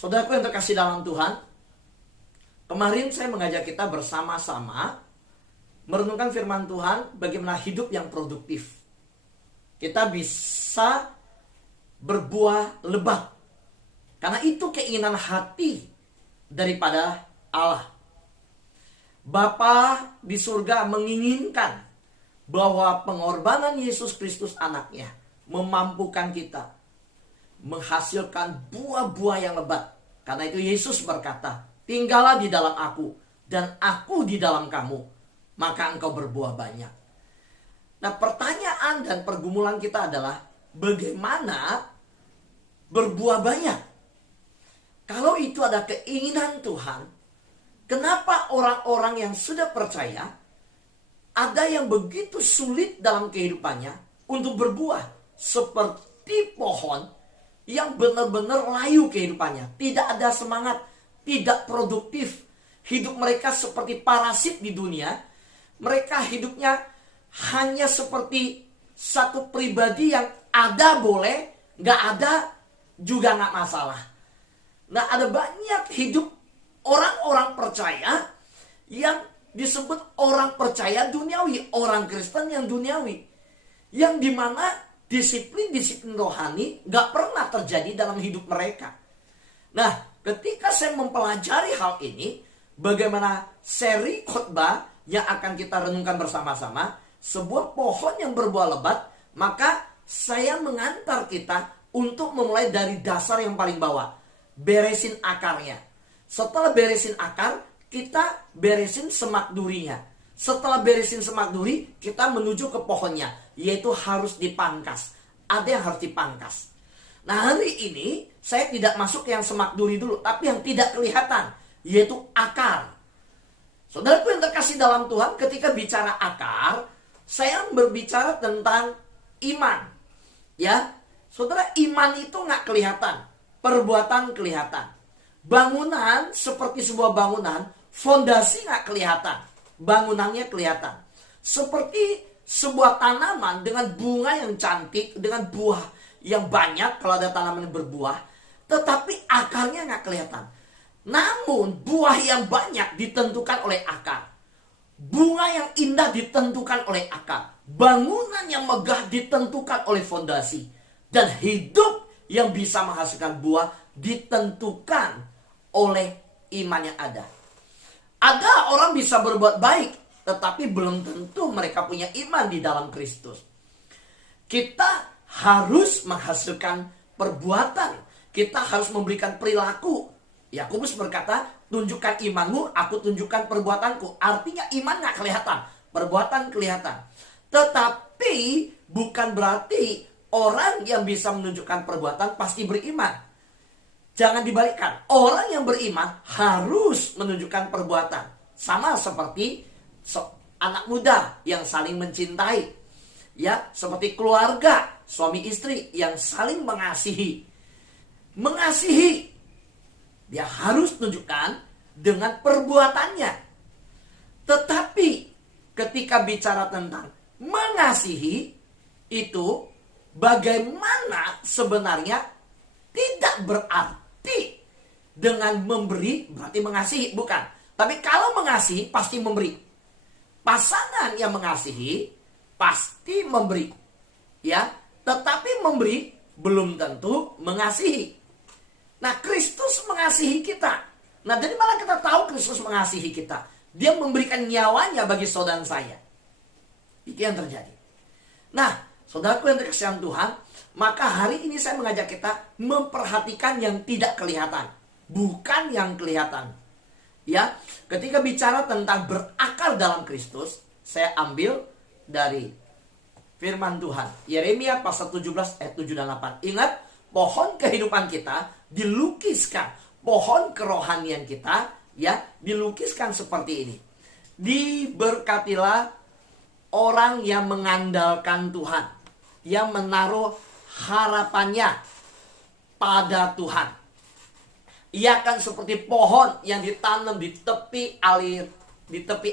Saudaraku yang terkasih dalam Tuhan, kemarin saya mengajak kita bersama-sama merenungkan firman Tuhan bagaimana hidup yang produktif. Kita bisa berbuah lebat, karena itu keinginan hati daripada Allah. Bapa di surga menginginkan bahwa pengorbanan Yesus Kristus anaknya memampukan kita menghasilkan buah-buah yang lebat. Karena itu Yesus berkata, tinggallah di dalam aku dan aku di dalam kamu, maka engkau berbuah banyak. Nah, pertanyaan dan pergumulan kita adalah bagaimana berbuah banyak? Kalau itu ada keinginan Tuhan, kenapa orang-orang yang sudah percaya ada yang begitu sulit dalam kehidupannya untuk berbuah seperti pohon yang benar-benar layu kehidupannya, tidak ada semangat, tidak produktif. Hidup mereka seperti parasit di dunia. Mereka hidupnya hanya seperti satu pribadi yang ada boleh, gak ada juga gak masalah. Nah, ada banyak hidup orang-orang percaya yang disebut orang percaya duniawi, orang Kristen yang duniawi, yang dimana disiplin-disiplin rohani gak pernah terjadi dalam hidup mereka. Nah, ketika saya mempelajari hal ini, bagaimana seri khotbah yang akan kita renungkan bersama-sama, sebuah pohon yang berbuah lebat, maka saya mengantar kita untuk memulai dari dasar yang paling bawah. Beresin akarnya. Setelah beresin akar, kita beresin semak durinya. Setelah beresin semak duri, kita menuju ke pohonnya, yaitu harus dipangkas. Ada yang harus dipangkas. Nah, hari ini saya tidak masuk yang semak duri dulu, tapi yang tidak kelihatan, yaitu akar. Saudaraku yang terkasih dalam Tuhan, ketika bicara akar, saya berbicara tentang iman. Ya, saudara, iman itu nggak kelihatan, perbuatan kelihatan. Bangunan seperti sebuah bangunan, fondasi nggak kelihatan, bangunannya kelihatan. Seperti sebuah tanaman dengan bunga yang cantik, dengan buah yang banyak kalau ada tanaman yang berbuah, tetapi akarnya nggak kelihatan. Namun buah yang banyak ditentukan oleh akar. Bunga yang indah ditentukan oleh akar. Bangunan yang megah ditentukan oleh fondasi. Dan hidup yang bisa menghasilkan buah ditentukan oleh iman yang ada. Ada orang bisa berbuat baik, tetapi belum tentu mereka punya iman di dalam Kristus. Kita harus menghasilkan perbuatan. Kita harus memberikan perilaku. Yakobus berkata, tunjukkan imanmu, aku tunjukkan perbuatanku. Artinya iman gak kelihatan, perbuatan kelihatan. Tetapi bukan berarti orang yang bisa menunjukkan perbuatan pasti beriman. Jangan dibalikkan. Orang yang beriman harus menunjukkan perbuatan. Sama seperti anak muda yang saling mencintai. Ya, seperti keluarga, suami istri yang saling mengasihi. Mengasihi, dia harus tunjukkan dengan perbuatannya. Tetapi ketika bicara tentang mengasihi, itu bagaimana sebenarnya tidak berarti dengan memberi berarti mengasihi, bukan. Tapi kalau mengasihi pasti memberi. Pasangan yang mengasihi pasti memberi. Ya, tetapi memberi belum tentu mengasihi. Nah, Kristus mengasihi kita. Nah, dari mana kita tahu Kristus mengasihi kita? Dia memberikan nyawanya bagi saudara saya. Itu yang terjadi. Nah, saudaraku yang terkasihan Tuhan, maka hari ini saya mengajak kita memperhatikan yang tidak kelihatan, bukan yang kelihatan. Ya, ketika bicara tentang berakar dalam Kristus, saya ambil dari firman Tuhan. Yeremia pasal 17 ayat 7 dan 8. Ingat, pohon kehidupan kita dilukiskan, pohon kerohanian kita ya dilukiskan seperti ini. Diberkatilah orang yang mengandalkan Tuhan, yang menaruh harapannya pada Tuhan. Ia akan seperti pohon yang ditanam di tepi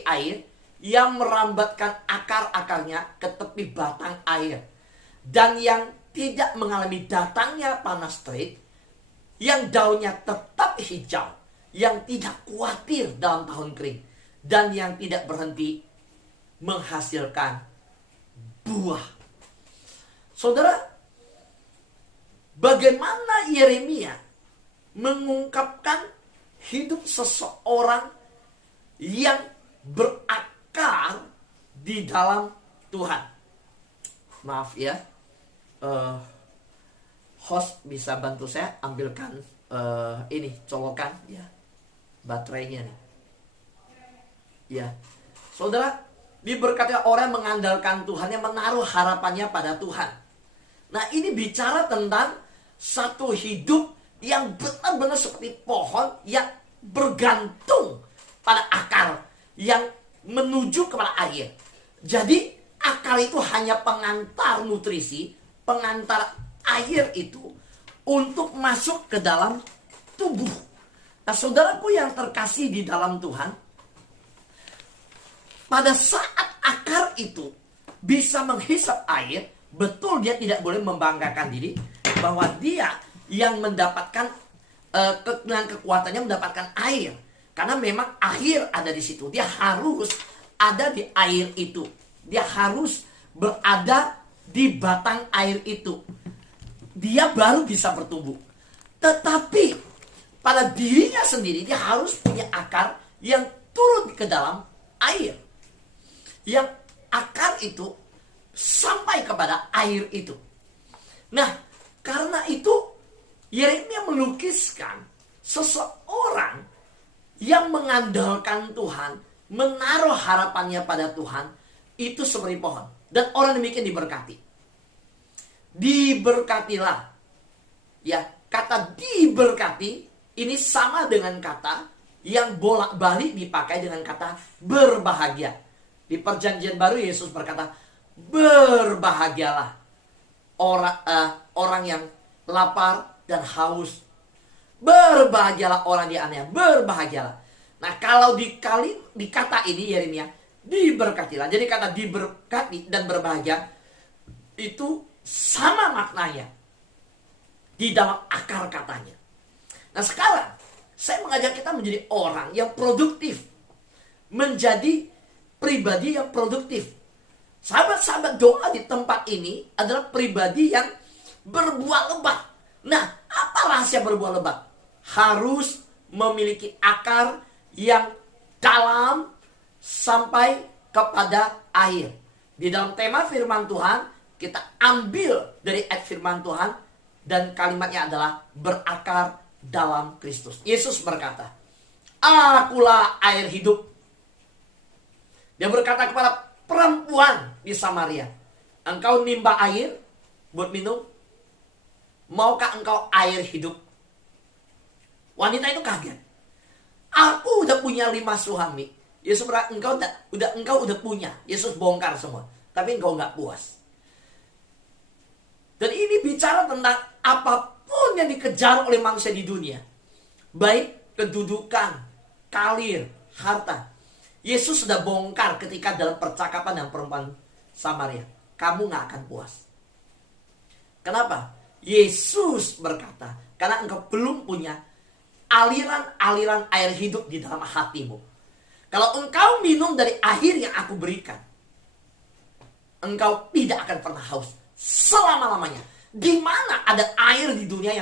air, yang merambatkan akar-akarnya ke tepi batang air, dan yang tidak mengalami datangnya panas terik, yang daunnya tetap rumput hijau yang tidak khawatir dalam tahun kering dan yang tidak berhenti menghasilkan buah. Saudara, bagaimana Yeremia mengungkapkan hidup seseorang yang berakar di dalam Tuhan? Maaf ya, host bisa bantu saya ambilkan ini colokan ya, baterainya nih. Ya, saudara, diberkati orang yang mengandalkan Tuhan, yang menaruh harapannya pada Tuhan. Nah, ini bicara tentang satu hidup yang benar-benar seperti pohon yang bergantung pada akar yang menuju kepada air. Jadi akar itu hanya pengantar nutrisi, pengantar air itu untuk masuk ke dalam tubuh. Nah, saudaraku yang terkasih di dalam Tuhan, pada saat akar itu bisa menghisap air, betul dia tidak boleh membanggakan diri bahwa dia yang mendapatkan dengan kekuatannya mendapatkan air. Karena memang air ada di situ. Dia harus ada di air itu. Dia harus berada di batang air itu. Dia baru bisa bertumbuh. Tetapi pada dirinya sendiri dia harus punya akar yang turun ke dalam air. Yang akar itu sampai kepada air itu. Nah, karena itu Yeremia melukiskan seseorang yang mengandalkan Tuhan, menaruh harapannya pada Tuhan, itu seperti pohon. Dan orang demikian diberkati. Diberkatilah. Ya, kata diberkati ini sama dengan kata yang bolak-balik dipakai dengan kata berbahagia. Di Perjanjian Baru Yesus berkata, berbahagialah orang yang lapar dan haus. Berbahagialah orang yang aneh, berbahagialah. Nah, kalau di kata ini Yeremia, diberkatilah. Jadi kata diberkati dan berbahagia itu sama maknanya di dalam akar katanya. Nah, sekarang saya mengajak kita menjadi orang yang produktif, menjadi pribadi yang produktif. Sahabat-sahabat, doa di tempat ini adalah pribadi yang berbuah lebat. Nah, apa rahasia berbuah lebat? Harus memiliki akar yang dalam sampai kepada air. Di dalam tema firman Tuhan, kita ambil dari ayat firman Tuhan dan kalimatnya adalah berakar dalam Kristus. Yesus berkata, akulah air hidup. Dia berkata kepada perempuan di Samaria, engkau nimba air buat minum? Maukah engkau air hidup? Wanita itu kaget. Aku udah punya 5 suami. Yesus berkata, engkau udah punya. Yesus bongkar semua. Tapi engkau nggak puas. Dan ini bicara tentang apapun yang dikejar oleh manusia di dunia. Baik kedudukan, karir, harta. Yesus sudah bongkar ketika dalam percakapan dengan perempuan Samaria. Kamu gak akan puas. Kenapa? Yesus berkata, karena engkau belum punya aliran-aliran air hidup di dalam hatimu. Kalau engkau minum dari air yang aku berikan, engkau tidak akan pernah haus selama-lamanya. Di mana ada air di dunia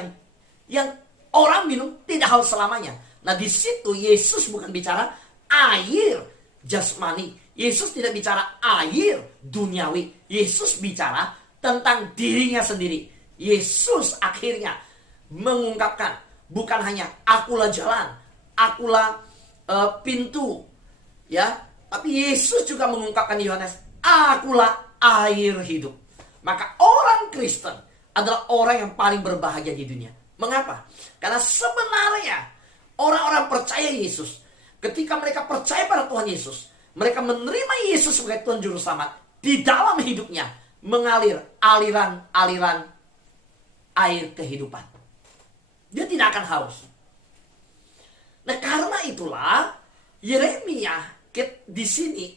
yang orang minum tidak haus selamanya. Nah, di situ Yesus bukan bicara air jasmani. Yesus tidak bicara air duniawi. Yesus bicara tentang dirinya sendiri. Yesus akhirnya mengungkapkan, bukan hanya akulah jalan, akulah pintu, ya, tapi Yesus juga mengungkapkan di Yohanes, akulah air hidup. Maka orang Kristen adalah orang yang paling berbahagia di dunia. Mengapa? Karena sebenarnya orang-orang percaya Yesus, ketika mereka percaya pada Tuhan Yesus, mereka menerima Yesus sebagai Tuhan Juru Selamat, di dalam hidupnya mengalir aliran-aliran air kehidupan. Dia tidak akan haus. Nah, karena itulah Yeremia di sini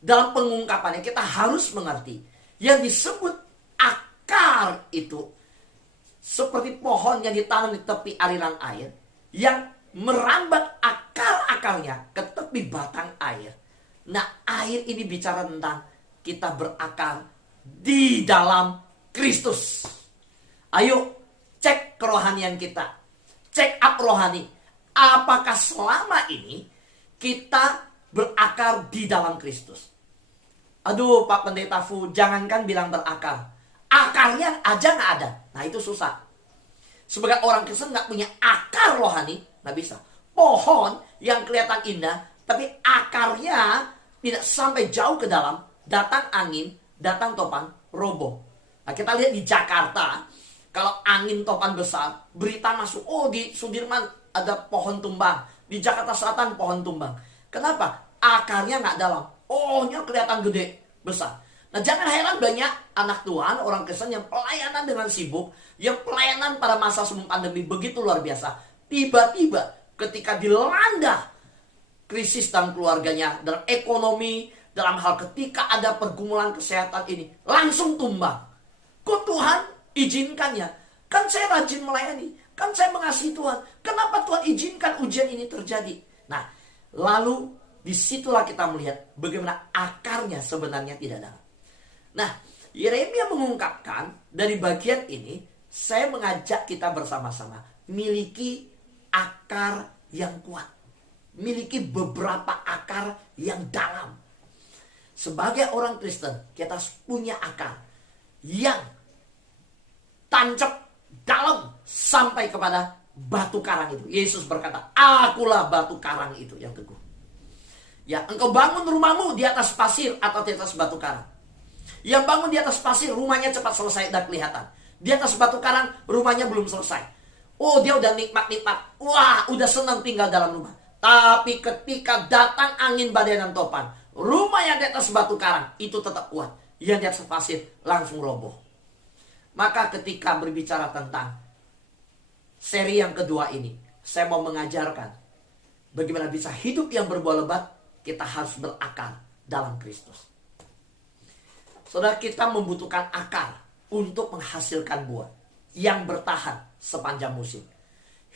dalam pengungkapannya kita harus mengerti yang disebut akar itu seperti pohon yang ditanam di tepi aliran air. yang merambat akar-akarnya ke tepi batang air. Nah, air ini bicara tentang kita berakar di dalam Kristus. Ayo cek kerohanian kita. Cek up rohani. Apakah selama ini kita berakar di dalam Kristus? Aduh Pak Pendeta Fu, jangankan bilang berakar, akarnya aja nggak ada. Nah itu susah. Sebagai orang Kristen nggak punya akar rohani, nggak bisa. Pohon yang kelihatan indah, tapi akarnya tidak sampai jauh ke dalam, datang angin, datang topan, roboh. Nah kita lihat di Jakarta, kalau angin topan besar, berita masuk, oh di Sudirman ada pohon tumbang, di Jakarta Selatan pohon tumbang. Kenapa? Akarnya nggak dalam. Ohnya kelihatan gede, besar. Nah jangan heran banyak anak Tuhan, orang Kristen yang pelayanan dengan sibuk, yang pelayanan pada masa sebelum pandemi begitu luar biasa. Tiba-tiba ketika dilanda krisis dalam keluarganya, dalam ekonomi, dalam hal ketika ada pergumulan kesehatan ini, langsung tumbang. Kok Tuhan izinkannya? Kan saya rajin melayani, kan saya mengasihi Tuhan. Kenapa Tuhan izinkan ujian ini terjadi? Nah, lalu disitulah kita melihat bagaimana akarnya sebenarnya tidak dalam. Nah, Yeremia mengungkapkan dari bagian ini, saya mengajak kita bersama-sama miliki akar yang kuat. Miliki beberapa akar yang dalam. Sebagai orang Kristen, kita punya akar yang tancap dalam sampai kepada batu karang itu. Yesus berkata, akulah batu karang itu yang teguh. Ya, engkau bangun rumahmu di atas pasir atau di atas batu karang. Yang bangun di atas pasir, rumahnya cepat selesai dan kelihatan. Di atas batu karang, rumahnya belum selesai. Oh, dia udah nikmat-nikmat. Wah, udah senang tinggal dalam rumah. Tapi ketika datang angin badai dan topan, rumah yang di atas batu karang itu tetap kuat. Yang di atas pasir langsung roboh. Maka ketika berbicara tentang seri yang kedua ini, saya mau mengajarkan bagaimana bisa hidup yang berbuah lebat. Kita harus berakar dalam Kristus. Saudara, kita membutuhkan akar untuk menghasilkan buah yang bertahan sepanjang musim.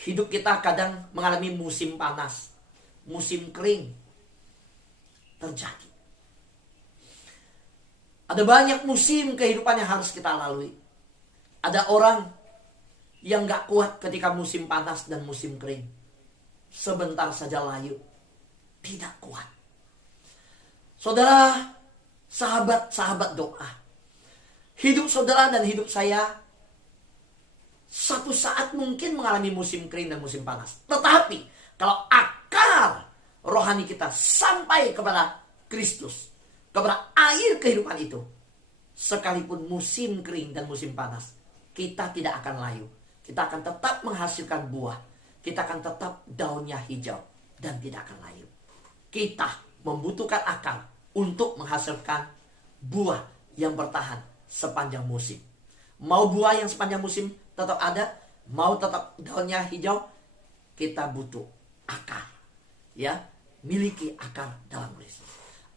Hidup kita kadang mengalami musim panas, musim kering terjadi. Ada banyak musim kehidupan yang harus kita lalui. Ada orang yang gak kuat ketika musim panas dan musim kering. Sebentar saja layu, tidak kuat. Saudara, sahabat-sahabat doa. Hidup saudara dan hidup saya satu saat mungkin mengalami musim kering dan musim panas. Tetapi kalau akar rohani kita sampai kepada Kristus, kepada air kehidupan itu, sekalipun musim kering dan musim panas, kita tidak akan layu. Kita akan tetap menghasilkan buah. Kita akan tetap daunnya hijau dan tidak akan layu. Kita membutuhkan akar untuk menghasilkan buah yang bertahan sepanjang musim. Mau buah yang sepanjang musim tetap ada, mau tetap daunnya hijau, kita butuh akar. Ya, miliki akar dalam Kristus.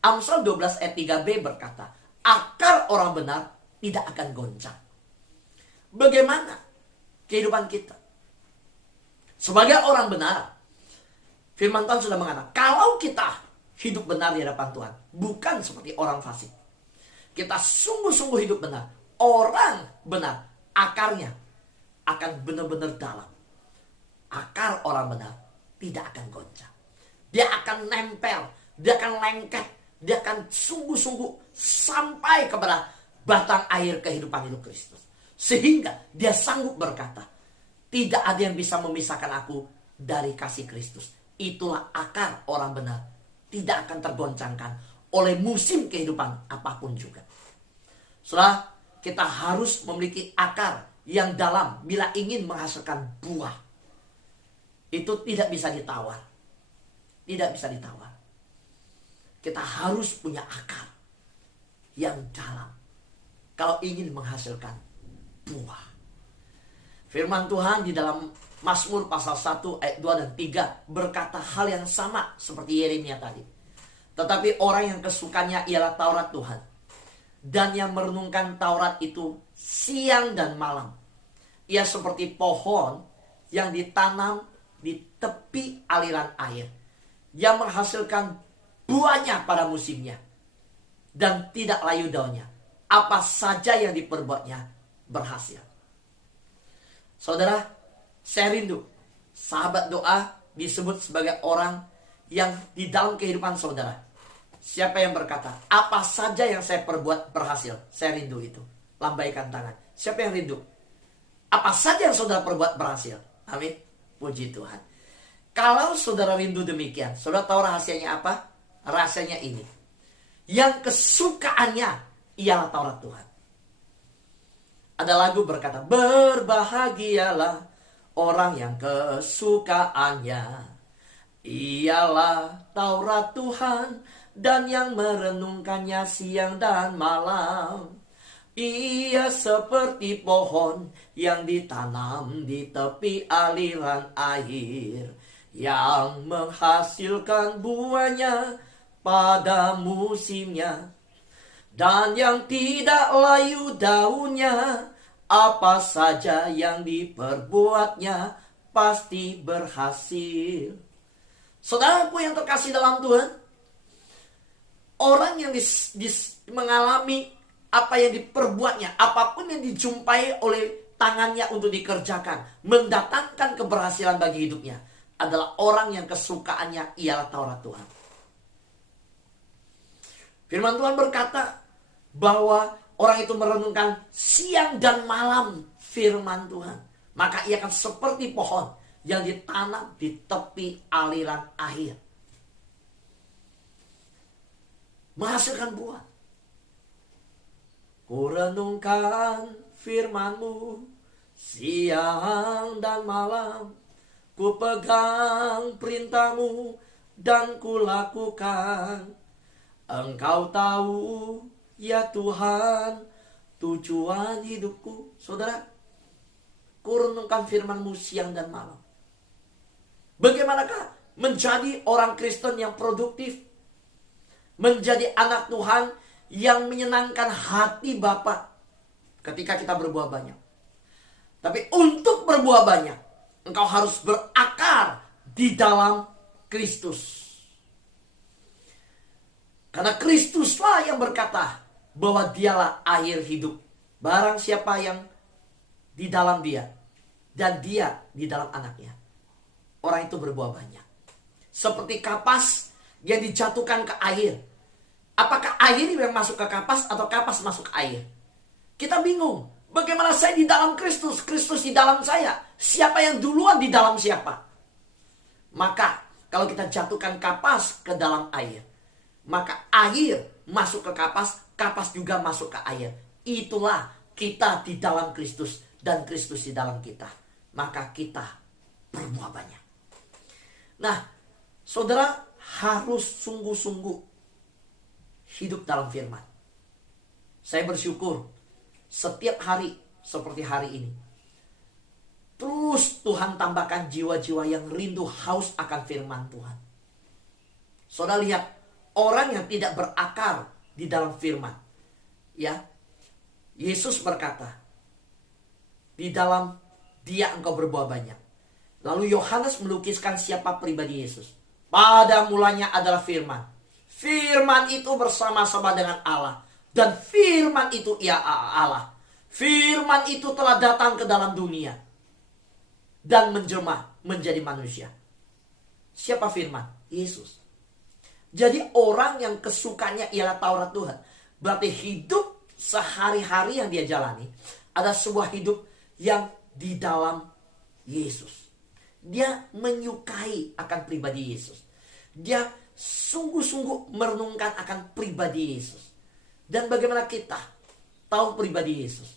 Amsal 12 ayat 3b berkata, akar orang benar tidak akan goncang. Bagaimana kehidupan kita? Sebagai orang benar, firman Tuhan sudah mengatakan, kalau kita hidup benar di hadapan Tuhan, bukan seperti orang fasik. Kita sungguh-sungguh hidup benar. Orang benar, akarnya akan benar-benar dalam. Akar orang benar tidak akan goncang. Dia akan nempel, dia akan lengket, dia akan sungguh-sungguh sampai kepada batang air kehidupan hidup Kristus. Sehingga dia sanggup berkata, tidak ada yang bisa memisahkan aku dari kasih Kristus. Itulah akar orang benar. Tidak akan tergoncangkan oleh musim kehidupan apapun juga. Setelah kita harus memiliki akar yang dalam bila ingin menghasilkan buah. Itu tidak bisa ditawar. Tidak bisa ditawar. Kita harus punya akar yang dalam kalau ingin menghasilkan buah. Firman Tuhan di dalam Mazmur pasal 1 ayat 2 dan 3 berkata hal yang sama seperti Yeremia tadi. Tetapi orang yang kesukaannya ialah Taurat Tuhan, dan yang merenungkan Taurat itu siang dan malam. Ia seperti pohon yang ditanam di tepi aliran air, yang menghasilkan buahnya pada musimnya, dan tidak layu daunnya. Apa saja yang diperbuatnya berhasil. Saudara, saya rindu sahabat doa disebut sebagai orang yang di dalam kehidupan saudara, siapa yang berkata, apa saja yang saya perbuat berhasil? Saya rindu itu. Lambaikan tangan. Siapa yang rindu? Apa saja yang saudara perbuat berhasil? Amin. Puji Tuhan. Kalau saudara rindu demikian, saudara tahu rahasianya apa? Rahasianya ini. Yang kesukaannya ialah Taurat Tuhan. Ada lagu berkata, berbahagialah orang yang kesukaannya ialah Taurat Tuhan, dan yang merenungkannya siang dan malam. Ia seperti pohon yang ditanam di tepi aliran air, yang menghasilkan buahnya pada musimnya, dan yang tidak layu daunnya. Apa saja yang diperbuatnya pasti berhasil. Saudaraku yang terkasih dalam Tuhan, orang yang mengalami apa yang diperbuatnya, apapun yang dijumpai oleh tangannya untuk dikerjakan, mendatangkan keberhasilan bagi hidupnya, adalah orang yang kesukaannya ialah Taurat Tuhan. Firman Tuhan berkata bahwa orang itu merenungkan siang dan malam firman Tuhan, maka ia akan seperti pohon yang ditanam di tepi aliran air, menghasilkan buah. Ku renungkan firman-Mu siang dan malam, ku pegang perintah-Mu dan ku lakukan. Engkau tahu ya Tuhan tujuan hidupku. Saudara, ku renungkan firman-Mu siang dan malam. Bagaimanakah menjadi orang Kristen yang produktif? Menjadi anak Tuhan yang menyenangkan hati Bapa ketika kita berbuah banyak. Tapi untuk berbuah banyak, engkau harus berakar di dalam Kristus. Karena Kristuslah yang berkata bahwa dialah air hidup. Barang siapa yang di dalam dia dan dia di dalam anaknya, orang itu berbuah banyak. Seperti kapas yang dijatuhkan ke air. Apakah air yang masuk ke kapas atau kapas masuk ke air? Kita bingung. Bagaimana saya di dalam Kristus, Kristus di dalam saya? Siapa yang duluan di dalam siapa? Maka kalau kita jatuhkan kapas ke dalam air, maka air masuk ke kapas, kapas juga masuk ke air. Itulah kita di dalam Kristus dan Kristus di dalam kita. Maka kita berbuah banyak. Nah, saudara harus sungguh-sungguh hidup dalam firman. Saya bersyukur setiap hari seperti hari ini, terus Tuhan tambahkan jiwa-jiwa yang rindu haus akan firman Tuhan. Saudara lihat, orang yang tidak berakar di dalam firman, ya, Yesus berkata, di dalam dia engkau berbuah banyak. Lalu Yohanes melukiskan siapa pribadi Yesus. Pada mulanya adalah firman. Firman itu bersama-sama dengan Allah. Dan firman itu ia Allah. Firman itu telah datang ke dalam dunia dan menjelma menjadi manusia. Siapa firman? Yesus. Jadi orang yang kesukanya ialah Taurat Tuhan, berarti hidup sehari-hari yang dia jalani ada sebuah hidup yang di dalam Yesus. Dia menyukai akan pribadi Yesus. Dia sungguh-sungguh merenungkan akan pribadi Yesus. Dan bagaimana kita tahu pribadi Yesus,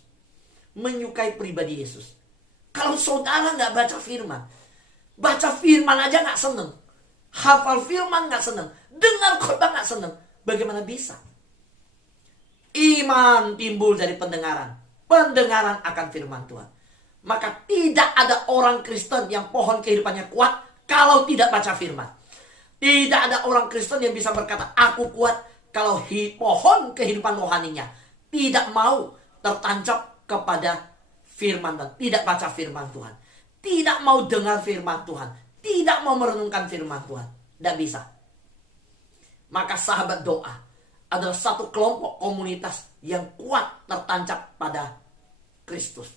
menyukai pribadi Yesus? Kalau saudara nggak baca firman aja nggak seneng, hafal firman nggak seneng, dengar khotbah nggak seneng, bagaimana bisa? Iman timbul dari pendengaran, pendengaran akan firman Tuhan. Maka tidak ada orang Kristen yang pohon kehidupannya kuat kalau tidak baca firman. Tidak ada orang Kristen yang bisa berkata, aku kuat, kalau pohon kehidupan rohaninya tidak mau tertancap kepada firman Tuhan, tidak baca firman Tuhan, tidak mau dengar firman Tuhan, tidak mau merenungkan firman Tuhan. Tidak bisa. Maka sahabat doa adalah satu kelompok komunitas yang kuat tertancap pada Kristus.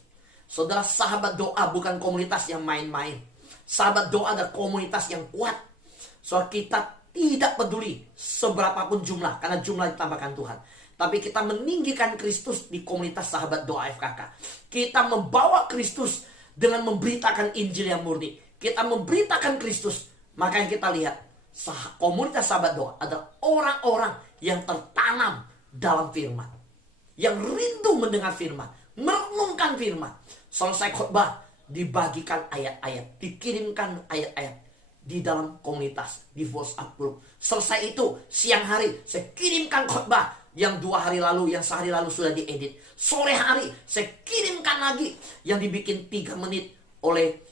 Saudara, sahabat doa bukan komunitas yang main-main. Sahabat doa adalah komunitas yang kuat. Soal kita tidak peduli seberapapun jumlah, karena jumlah ditambahkan Tuhan. Tapi kita meninggikan Kristus di komunitas sahabat doa FKK. Kita membawa Kristus dengan memberitakan Injil yang murni. Kita memberitakan Kristus. Maka yang kita lihat, komunitas sahabat doa adalah orang-orang yang tertanam dalam firman. Yang rindu mendengar firman, merenungkan firman. Selesai khotbah, dibagikan ayat-ayat, dikirimkan ayat-ayat di dalam komunitas, di WhatsApp group. Selesai itu, siang hari saya kirimkan khotbah yang 2 hari lalu, yang sehari lalu sudah diedit. Sore hari saya kirimkan lagi yang dibikin 3 menit oleh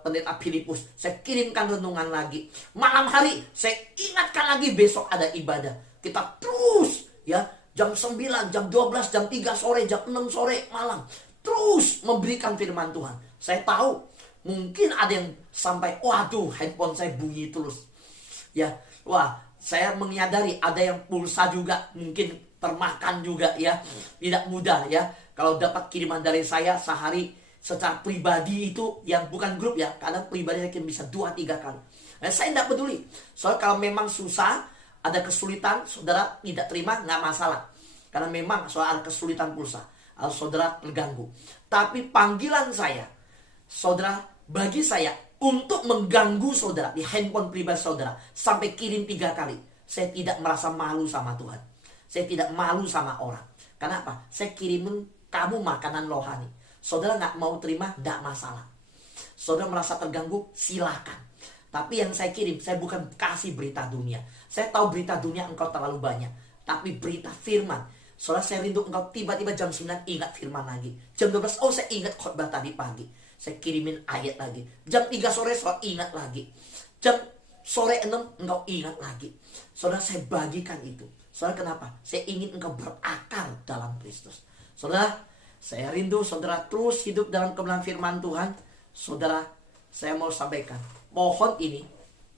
pendeta Filipus. Saya kirimkan renungan lagi. Malam hari saya ingatkan lagi besok ada ibadah. Kita terus ya, jam 9, jam 12, jam 3 sore, jam 6 sore, malam. Terus memberikan firman Tuhan. Saya tahu mungkin ada yang sampai, waduh, handphone saya bunyi terus. Ya, wah, saya menyadari ada yang pulsa juga, mungkin termakan juga ya. Tidak mudah ya. Kalau dapat kiriman dari saya sehari secara pribadi itu, yang bukan grup ya, kadang pribadi mungkin bisa 2-3 kali. Nah, saya tidak peduli. Soalnya kalau memang susah, ada kesulitan, saudara tidak terima, nggak masalah. Karena memang soal kesulitan pulsa, atau saudara terganggu. Tapi panggilan saya, saudara, bagi saya untuk mengganggu saudara di handphone pribadi saudara sampai kirim 3 kali, saya tidak merasa malu sama Tuhan. Saya tidak malu sama orang. Kenapa? Saya kirimin kamu makanan rohani. Saudara nggak mau terima, nggak masalah. Saudara merasa terganggu, silakan. Tapi yang saya kirim, saya bukan kasih berita dunia. Saya tahu berita dunia engkau terlalu banyak. Tapi berita firman, saudara, saya rindu engkau tiba-tiba jam 9 ingat firman lagi. Jam 12, oh saya ingat khotbah tadi pagi. Saya kirimin ayat lagi. Jam 3 sore, saudara ingat lagi. Jam sore 6, engkau ingat lagi. Saudara, saya bagikan itu. Saudara, kenapa? Saya ingin engkau berakar dalam Kristus. Saudara, saya rindu saudara terus hidup dalam kebenaran firman Tuhan. Saudara, saya mau sampaikan, pohon ini,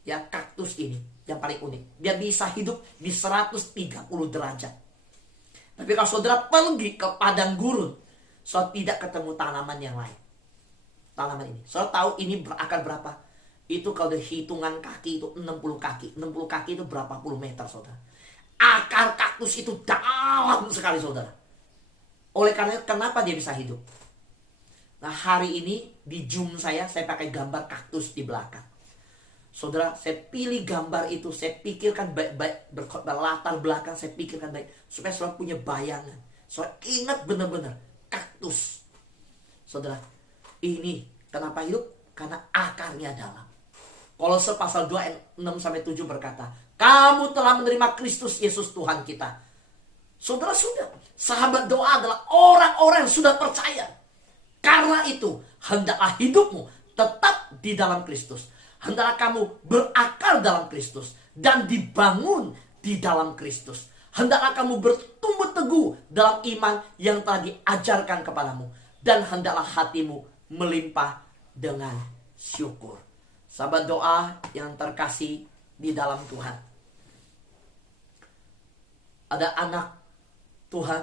ya, kaktus ini, yang paling unik. Dia bisa hidup di 130 derajat. Tapi kalau saudara pergi ke padang gurun, saudara tidak ketemu tanaman yang lain. Tanaman ini, saudara tahu ini berakar berapa? Itu kalau hitungan kaki itu 60 kaki. 60 kaki itu berapa puluh meter, saudara. Akar kaktus itu dalam sekali, saudara. Oleh karena itu, kenapa dia bisa hidup? Nah, hari ini di Zoom saya pakai gambar kaktus di belakang. Saudara, saya pilih gambar itu, saya pikirkan baik-baik, latar belakang saya pikirkan baik, supaya saudara punya bayangan. Saudara ingat benar-benar kaktus. Saudara, ini kenapa hidup? Karena akarnya dalam. Kolose pasal 2 ayat 6-7 berkata, kamu telah menerima Kristus Yesus Tuhan kita. Saudara, sudah. Sahabat doa adalah orang-orang yang sudah percaya. Karena itu, hendaklah hidupmu tetap di dalam Kristus. Hendaklah kamu berakar dalam Kristus dan dibangun di dalam Kristus. Hendaklah kamu bertumbuh teguh dalam iman yang telah diajarkan kepadamu. Dan hendaklah hatimu melimpah dengan syukur. Sahabat doa yang terkasih di dalam Tuhan. Ada anak Tuhan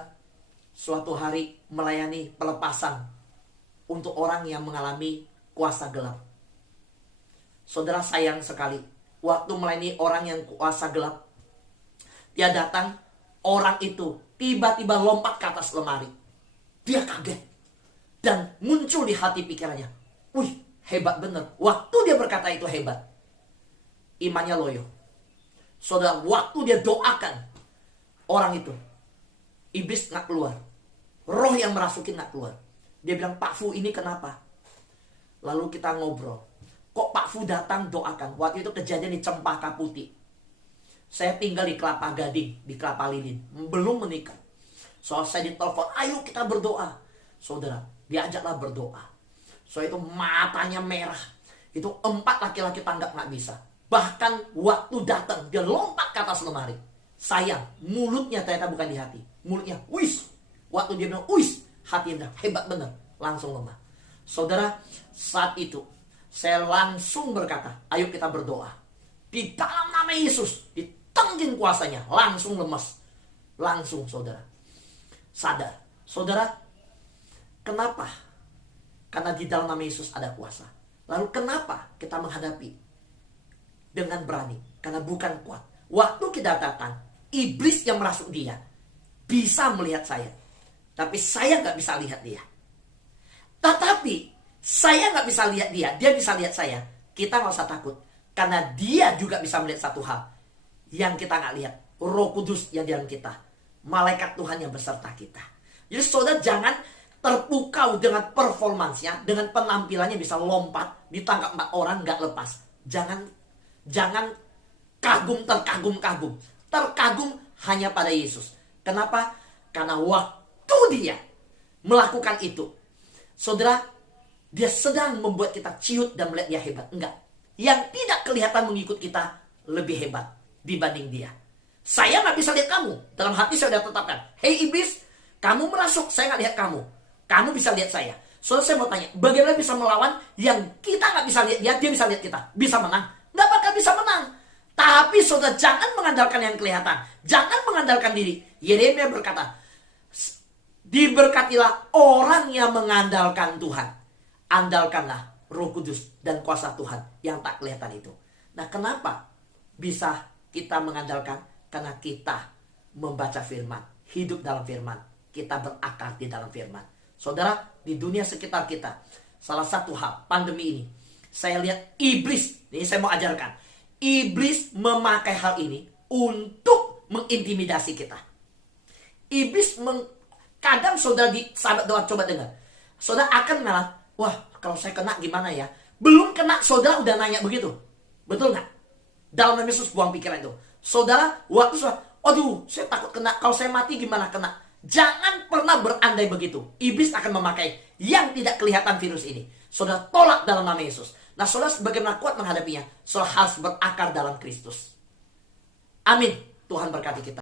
suatu hari melayani pelepasan untuk orang yang mengalami kuasa gelap. Saudara, sayang sekali, waktu melayani orang yang kuasa gelap, dia datang, orang itu tiba-tiba lompat ke atas lemari. Dia kaget dan muncul di hati pikirannya, wih, hebat bener. Waktu dia berkata itu hebat, imannya loyo. Saudara, waktu dia doakan orang itu, iblis gak keluar, roh yang merasukin gak keluar. Dia bilang, Pak Fu, ini kenapa? Lalu kita ngobrol, kok Pak Fu datang doakan? Waktu itu kejadian di Cempaka Putih. Saya tinggal di Kelapa Gading, di Kelapa Lilin, belum menikah. Soal saya ditelepon, ayo kita berdoa. Saudara, diajaklah berdoa. Soal itu matanya merah. Itu 4 laki-laki tanggap gak bisa. Bahkan waktu datang, dia lompat ke atas lemari. Sayang, mulutnya ternyata bukan di hati. Mulutnya, wis. Waktu dia bilang, wis, hatinya hebat bener. Langsung lemah. Saudara, saat itu saya langsung berkata, ayo kita berdoa. Di dalam nama Yesus, ditenggin kuasanya, langsung lemas. Langsung saudara sadar. Saudara, kenapa? Karena di dalam nama Yesus ada kuasa. Lalu kenapa kita menghadapi dengan berani? Karena bukan kuat. Waktu kita datang, iblis yang merasuk dia bisa melihat saya, tapi saya gak bisa lihat dia. Tetapi saya gak bisa lihat dia, dia bisa lihat saya. Kita gak usah takut, karena dia juga bisa melihat satu hal yang kita gak lihat. Roh Kudus yang di dalam kita, malaikat Tuhan yang beserta kita. Jadi saudara jangan terpukau dengan performansnya, dengan penampilannya bisa lompat, ditangkap 4 orang gak lepas. Jangan terkagum-kagum. Terkagum hanya pada Yesus. Kenapa? Karena waktu dia melakukan itu, saudara, dia sedang membuat kita ciut dan melihat dia hebat. Enggak. Yang tidak kelihatan mengikut kita lebih hebat dibanding dia. Saya gak bisa lihat kamu. Dalam hati saya sudah tetapkan, hei iblis, kamu merasuk, saya gak lihat kamu. Kamu bisa lihat saya. Soalnya saya mau tanya, bagaimana bisa melawan yang kita gak bisa lihat dia bisa lihat kita? Bisa menang? Gak bakal bisa menang. Tapi saudara jangan mengandalkan yang kelihatan. Jangan mengandalkan diri. Yeremia berkata, diberkatilah orang yang mengandalkan Tuhan. Andalkanlah Roh Kudus dan kuasa Tuhan yang tak kelihatan itu. Nah, kenapa bisa kita mengandalkan? Karena kita membaca firman, hidup dalam firman, kita berakar di dalam firman. Saudara, di dunia sekitar kita, salah satu hal pandemi ini, saya lihat iblis, ini saya mau ajarkan, iblis memakai hal ini untuk mengintimidasi kita. Iblis kadang saudara di sahabat doa, coba dengar, saudara akan malah, wah kalau saya kena gimana ya? Belum kena saudara udah nanya begitu, betul nggak? Dalam nama Yesus buang pikiran itu. Saudara, waktu aduh saya takut kena, kalau saya mati gimana kena? Jangan pernah berandai begitu. Iblis akan memakai yang tidak kelihatan virus ini. Saudara tolak dalam nama Yesus. Nah saudara bagaimana kuat menghadapinya? Saudara harus berakar dalam Kristus. Amin. Tuhan berkati kita.